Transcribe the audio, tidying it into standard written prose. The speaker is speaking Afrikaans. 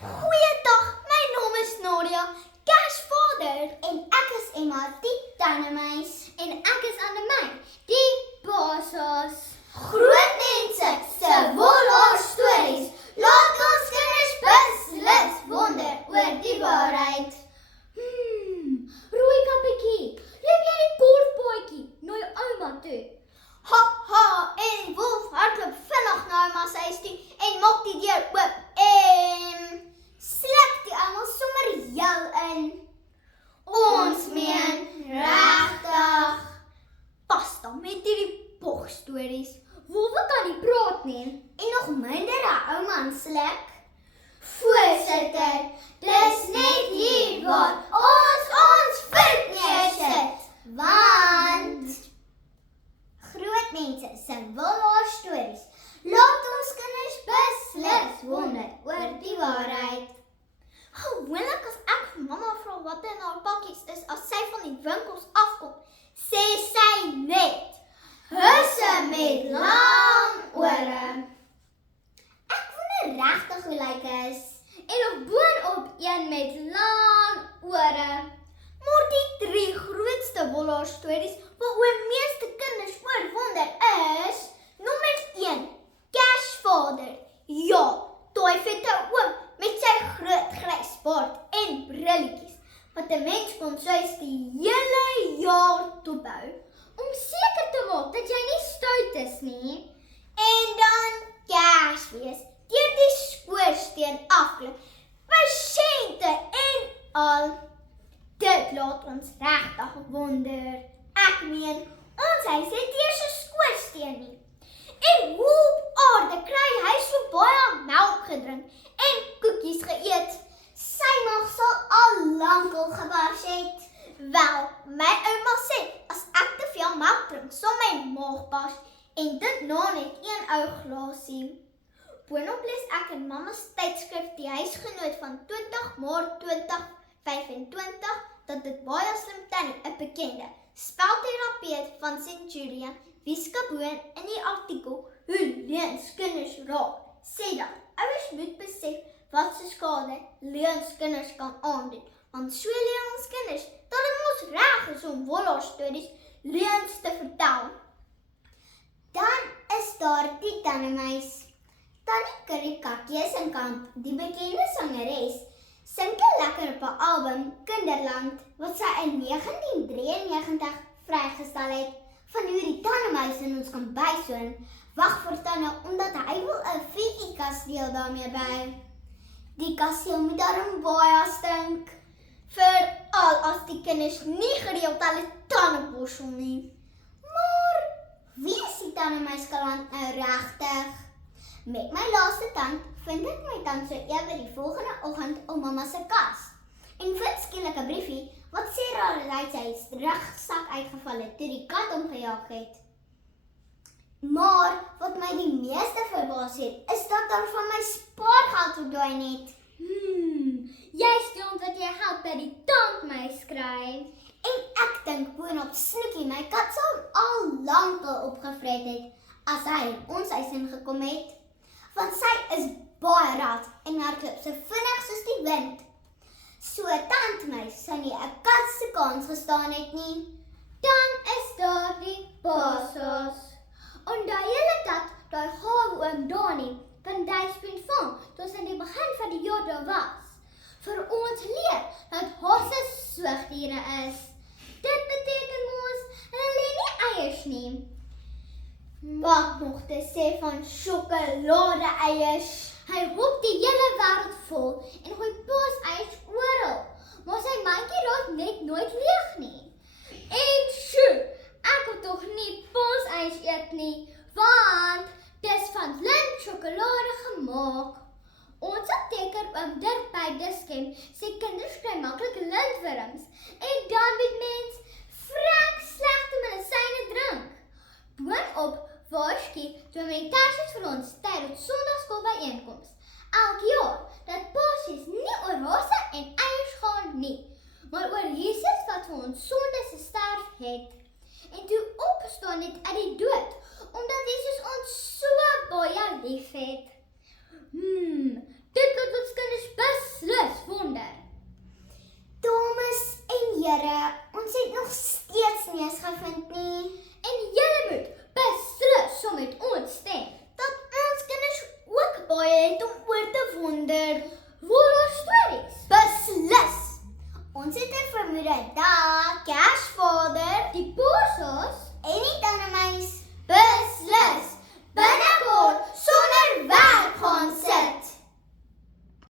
Goeiedag, my naam is Nadia, Kersvader. En ek is Emma, die tannemeis. En ek is Annemey, die bossos. Groot mense se wolhaar stories. Laat ons kinders beslis wonder oor die waarheid. Rooi kappetjie, loop jy die korfpaadjie na jou ouma toe? Ha ha, en die wolf hardloop vinnig na ouma se huis toe en maak die deur oop en sluk die almal sommer heel in. Ons meen regtig. Pas dan met hierdie bogstories. Wolwe kan nie praat nie. En nog minder 'n ouma en sluk. Voorsitter, dis net hier waar ons voet neersit. Want groot mense se wolhaar stories laat ons kinders beslis wonder oor die waarheid. Gewoonlik as ek vir mamma vra wat in haar pakkies is as sy van die winkels afkom, sê sy net husse met lang ore. Ek wonder regtig hoe lyk is. En op boonop een met lang ore. Maar die 3 grootste wolhaar stories waaroor meeste kinders oor wonder is nommer 1, Kersvader. Ja, daai vette oom met sy groot grys baard en brilletjies wat 'n mens kon swys die hele jaar toebou Om seker te maak dat jy nie stout is nie. en dan Kersfees deur die skoorsteen afklim. Persente en al. Dit laat ons regtig wonder. Ek meen, ons huis het eers 'n skoorsteen nie. En hoe op aarde kry hy so baie melk gedrink en koekies geëet? Sy maag sal al lankal gebars het. Wel, my ouma sê, as ek te veel melk drink, sal my maag bars en dit na net 1 ou glasie. Boonop lees ek in mamma se tydskrif die huisgenoot van 20 Maart 2025 dat dit baie slim tannie, 'n bekende spelterapeut van Centurion, Wieske Boon in die artikel Hoe leuns kinders raak, sê dat ouers moet besef wat se skade leuns kinders kan aandoen, want so leer ons kinders dat dit mos reg is om wolhaar stories leuns te vertel. Dan is daar die tannemeis. Tannie Currie Kakiesenkamp, die bekende sangeres, sing lekker op 'n album Kinderland wat sy in 1993 vrygestel het van hoe die tannemeis in ons kan bysoon. Wag vir Tannie omdat hy wil 'n fietjie kasteel daarmee bou. Die kasteel moet daarom baie stink. Veral as die kinders nie gereeld hulle tande borsel nie. Maar wie is die tannemeiskaland nou regtig? Met my laaste tand vind ek my tand so ewe die volgende oggend op mamma se kas. En vind skielik 'n briefie wat sê dat sy rugsak uitgeval het toe die kat hom gejaag het. Maar wat my die meeste verbaas het, is dat daar van my spaargeld verdwyn het. Jy stel dat jy help by die tandmeis kry. En ek dink boonop Snoekie, my kat sal al lankal opgevret het as hy in ons huis ingekom het. Want sy is baie rad en hardloop so vinnig soos die wind. So tandmeis sou nie 'n kat se kans gestaan het nie. Dan is daar die bossos. Onthou julle dat daai gawe oom Dani van Duitspunt vang toe ons aan die begin van die jaar daar was. Vir ons leer dat hasse soogdiere is. Dit beteken mos hulle lê nie eiers nie. Wat nog te sê van sjokolade eiers? Hy hop die hele wêreld vol en gooi paaseiers oral. Maar sy mandjie raak net nooit leeg nie. En sjoe, ek wil tog nie paaseiers eet nie, want dis van lint sjokolade gemaak. Ons apteker oom Dirk by Dischem sê kinders kry maklik lintwurms en dan moet mens vrek slegte medisyne drink. Boonop waarsku toe my Tersius vir ons tydens Sondagskool byeenkoms. Elke jaar dat paasies nie oor hasse en eiers gaan nie, maar oor Jesus wat vir ons sondes gesterf het. En toe opgestaan het uit die dood, omdat Jesus ons so baie liefhet. Dit laat ons kinders bes wonder. Waar daar stories? Beslis. Ons het 'n vermoede dat Kersvader Die bosos en die tannemuis